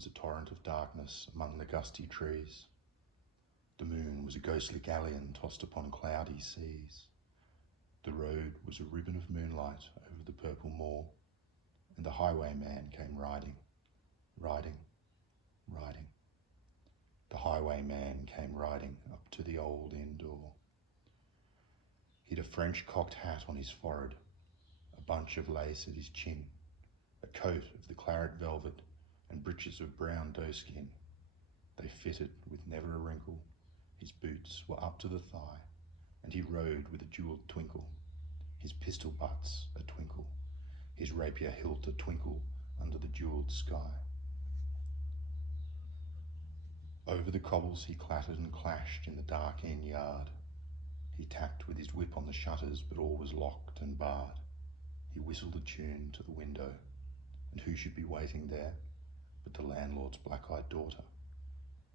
was a torrent of darkness among the gusty trees. The moon was a ghostly galleon tossed upon cloudy seas. The road was a ribbon of moonlight over the purple moor, and the highwayman came riding, riding, riding. The highwayman came riding up to the old inn door. He'd a French cocked hat on his forehead, a bunch of lace at his chin, a coat of the claret velvet, and breeches of brown doeskin. They fitted with never a wrinkle. His boots were up to the thigh, and he rode with a jewelled twinkle, his pistol butts a twinkle, his rapier hilt a twinkle under the jewelled sky. Over the cobbles he clattered and clashed in the dark inn yard. He tapped with his whip on the shutters, but all was locked and barred. He whistled a tune to the window, and who should be waiting there but the landlord's black-eyed daughter,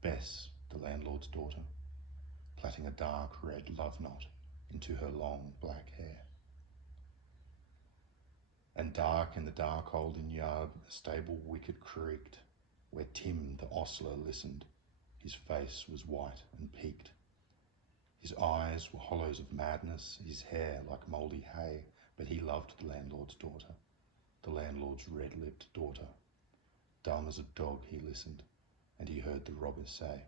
Bess, the landlord's daughter, plaiting a dark red love knot into her long black hair. And dark in the dark old inn yard, a stable wicket creaked, where Tim the ostler listened. His face was white and peaked. His eyes were hollows of madness, his hair like mouldy hay, but he loved the landlord's daughter, the landlord's red-lipped daughter. Dumb as a dog he listened, and he heard the robber say,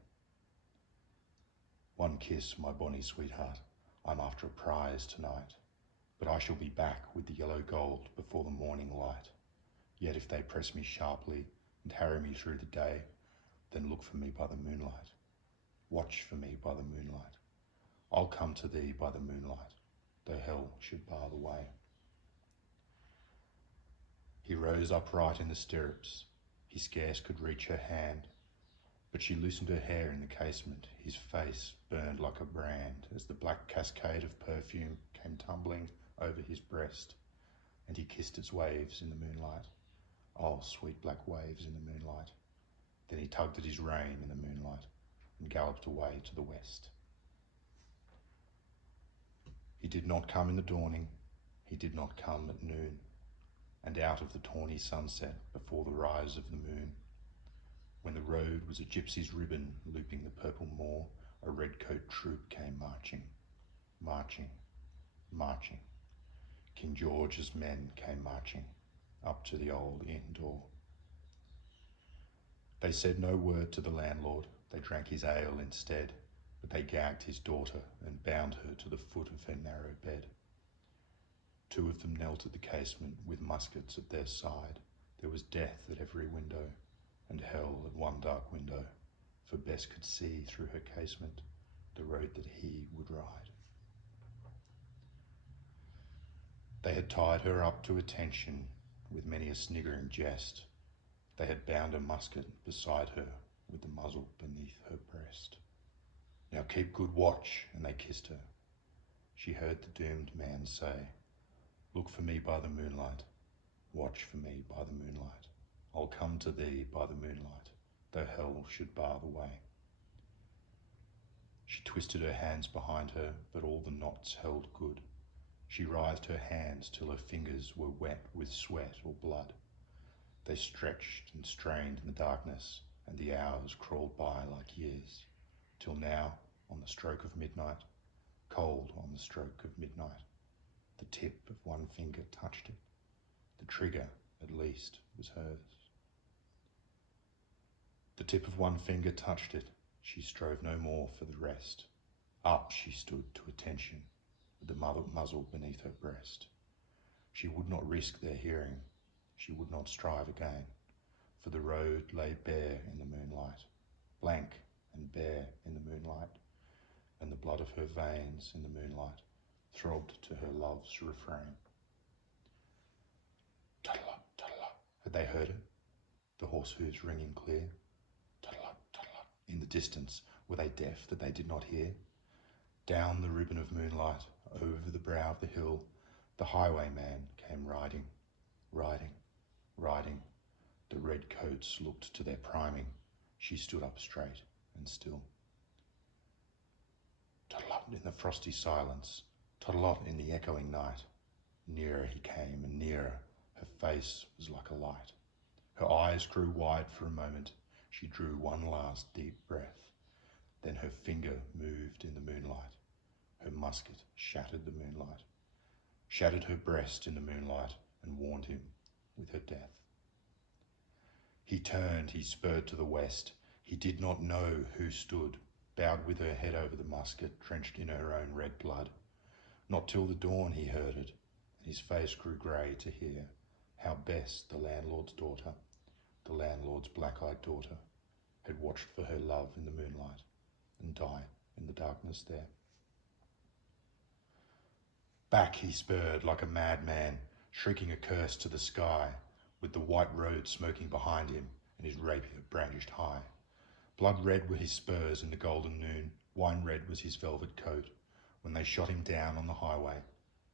"One kiss, my bonny sweetheart, I'm after a prize tonight, but I shall be back with the yellow gold before the morning light. Yet if they press me sharply and harry me through the day, then look for me by the moonlight. Watch for me by the moonlight. I'll come to thee by the moonlight, though hell should bar the way." He rose upright in the stirrups. He scarce could reach her hand, but she loosened her hair in the casement. His face burned like a brand as the black cascade of perfume came tumbling over his breast, and he kissed its waves in the moonlight. Oh, sweet black waves in the moonlight. Then he tugged at his rein in the moonlight and galloped away to the west. He did not come in the dawning, he did not come at noon, and out of the tawny sunset before the rise of the moon, when the road was a gypsy's ribbon looping the purple moor, a red-coat troop came marching, marching, marching. King George's men came marching up to the old inn door. They said no word to the landlord, they drank his ale instead, but they gagged his daughter and bound her to the foot of her narrow bed. Two of them knelt at the casement with muskets at their side. There was death at every window, and hell at one dark window, for Bess could see through her casement the road that he would ride. They had tied her up to attention with many a sniggering jest. They had bound a musket beside her with the muzzle beneath her breast. "Now keep good watch," and they kissed her. She heard the doomed man say, "Look for me by the moonlight, watch for me by the moonlight. I'll come to thee by the moonlight, though hell should bar the way." She twisted her hands behind her, but all the knots held good. She writhed her hands till her fingers were wet with sweat or blood. They stretched and strained in the darkness, and the hours crawled by like years, till now, on the stroke of midnight, cold on the stroke of midnight, the tip of one finger touched it. The trigger, at least, was hers. The tip of one finger touched it. She strove no more for the rest. Up she stood to attention, with the muzzle beneath her breast. She would not risk their hearing. She would not strive again, for the road lay bare in the moonlight, blank and bare in the moonlight, and the blood of her veins in the moonlight throbbed to her love's refrain. Tuttle-up, tuttle-up. Had they heard it? The horse hoofs ringing clear. Tuttle-up, tuttle-up. In the distance, were they deaf that they did not hear? Down the ribbon of moonlight, over the brow of the hill, the highwayman came riding, riding, riding. The red coats looked to their priming. She stood up straight and still. Tuttle-up in the frosty silence, tuttle-up in the echoing night. Nearer he came and nearer. Her face was like a light. Her eyes grew wide for a moment. She drew one last deep breath. Then her finger moved in the moonlight. Her musket shattered the moonlight, shattered her breast in the moonlight, and warned him with her death. He turned, he spurred to the west. He did not know who stood, bowed with her head over the musket, drenched in her own red blood. Not till the dawn he heard it, and his face grew grey to hear how Bess, the landlord's daughter, the landlord's black-eyed daughter, had watched for her love in the moonlight and died in the darkness there. Back he spurred like a madman, shrieking a curse to the sky, with the white road smoking behind him and his rapier brandished high. Blood red were his spurs in the golden noon, wine red was his velvet coat, when they shot him down on the highway,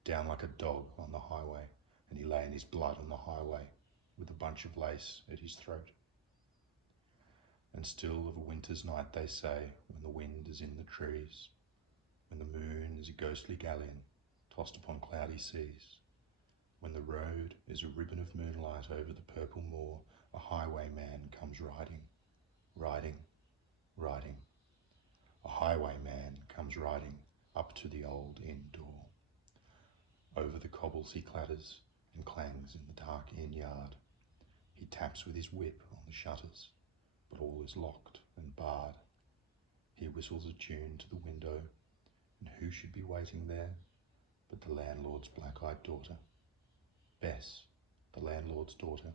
down like a dog on the highway, and he lay in his blood on the highway, with a bunch of lace at his throat. And still of a winter's night they say, when the wind is in the trees, when the moon is a ghostly galleon tossed upon cloudy seas, when the road is a ribbon of moonlight over the purple moor, a highwayman comes riding, riding, riding. A highwayman comes riding up to the old inn door. Over the cobbles he clatters and clangs in the dark inn yard. He taps with his whip on the shutters, but all is locked and barred. He whistles a tune to the window, and who should be waiting there but the landlord's black-eyed daughter, Bess, the landlord's daughter,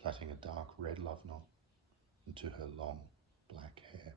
plaiting a dark red love knot into her long black hair.